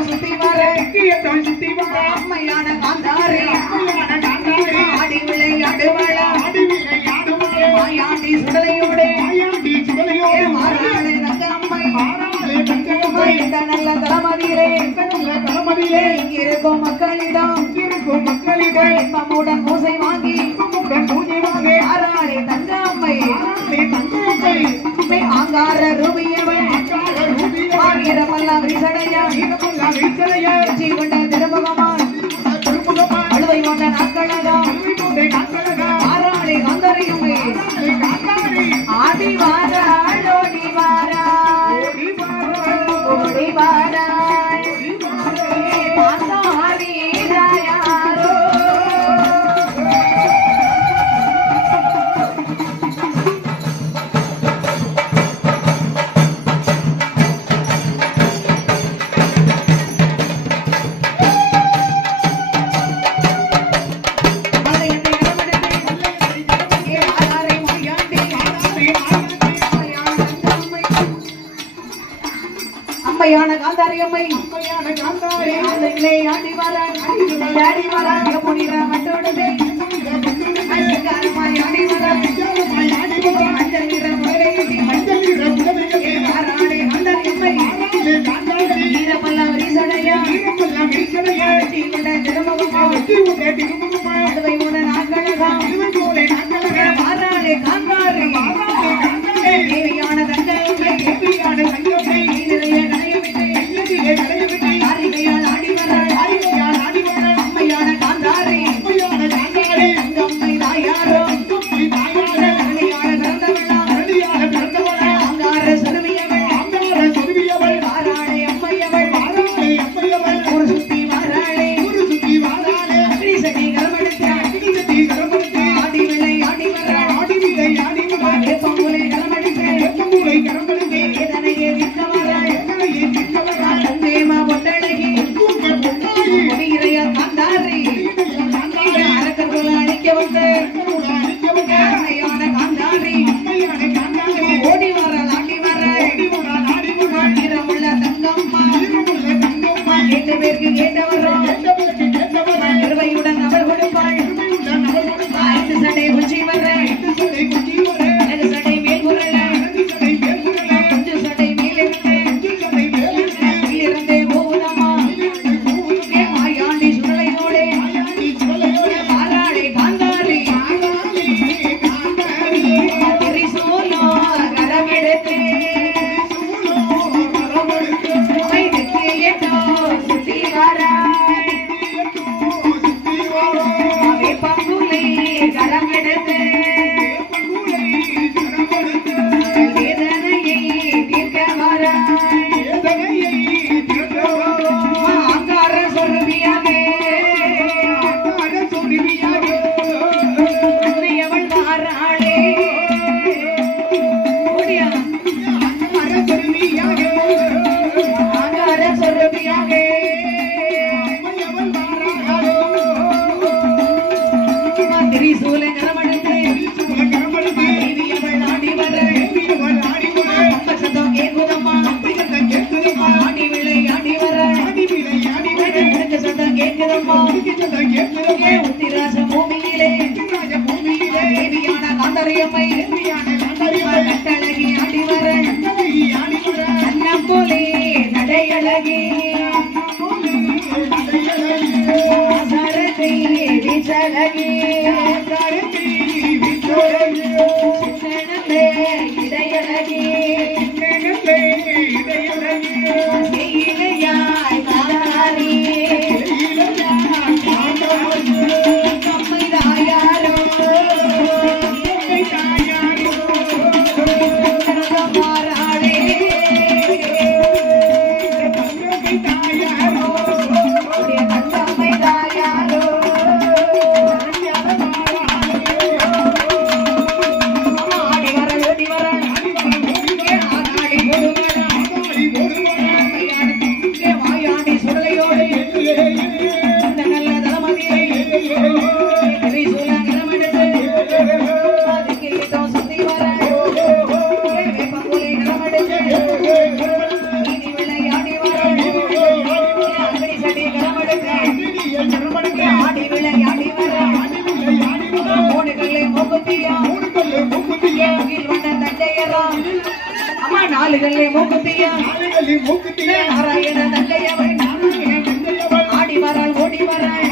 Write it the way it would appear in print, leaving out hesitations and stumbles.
சுத்தி வர அம்மையான காந்தாரி ஆடி விளையாடுவள மாயாண்டி சுடலையோடு மாறாளே தங்கம்மை இந்த நல்ல தளமதியிலே இங்கிருக்கும் மக்களிடம் இன்பமுடன் பூசை வாங்கி மாறாளே தங்கம்மை ஆங்கார ரூபியவள் ஆயிரமெல்லாம் விசடையா கொண்ட திருமுகமான் அழுவை கொண்ட நாட்களகம் ஆறாளே காந்தரையுமே ஆடி வாராள் ஓடி வாராள் ஓடி வாராள் மாசாரி ராயாரோ அம்மையான காந்தாரி அம்மை ஆடி வரான் புனித மட்டோடவே ஆடி வரான் மஞ்சள் நிற மாறாளே காந்தாரி அம்மை ஈரப்பல்லாம் வீசடையா கொண்ட திருமுகமா அழுவை உன நாட்களகம் மாறாளே காந்தாரி தேவியான தங்கை நிர்வையுடன் அவள் கொடுப்பாள் ஐந்து சடை உச்சி வர சடை மேல் புரள அஞ்சு சடை மேலிருந்தே போகுதமா மாயாண்டி சுடலையோடே மாறாளே காந்தாரி திரிசூலோ கரமெடுத்தே சுத்தி வர கரமெடுத்து வேதனையை தீர்க்க வர ஆங்கார சொல்வியாக அவள் மாறாளே ஆங்கார சொல்வியாக திரிசூல கரமடுத்து தேவியவள் ஆடி வர சத்தம் கேட்குதம்மா ஆடி விளையாடி வர சத்தம் கேட்குதம்மா உத்திராச பூமியிலே தேவியான காந்தரியம்மை கட்டழகி ஆடி வர அன்னம் போலே நடையழகி சரத்தை வீச்சழகி இடையழகி இளையாய் காந்தாரி கம்மைதாயாரோ மாறாளே கம்மைதாயாரோ மாயாண்டி சுடலையோடு இந்த நல்ல தளமதியை ஆடி விளையாடி வர மூணு கல்லை மூக்குத்தியா கீழ் வண்ண தந்தையரா அம்மா நாலு கல்லை மூக்குத்தியா நாராயண தந்தையவன் ஆடி வராள் ஓடி வராள்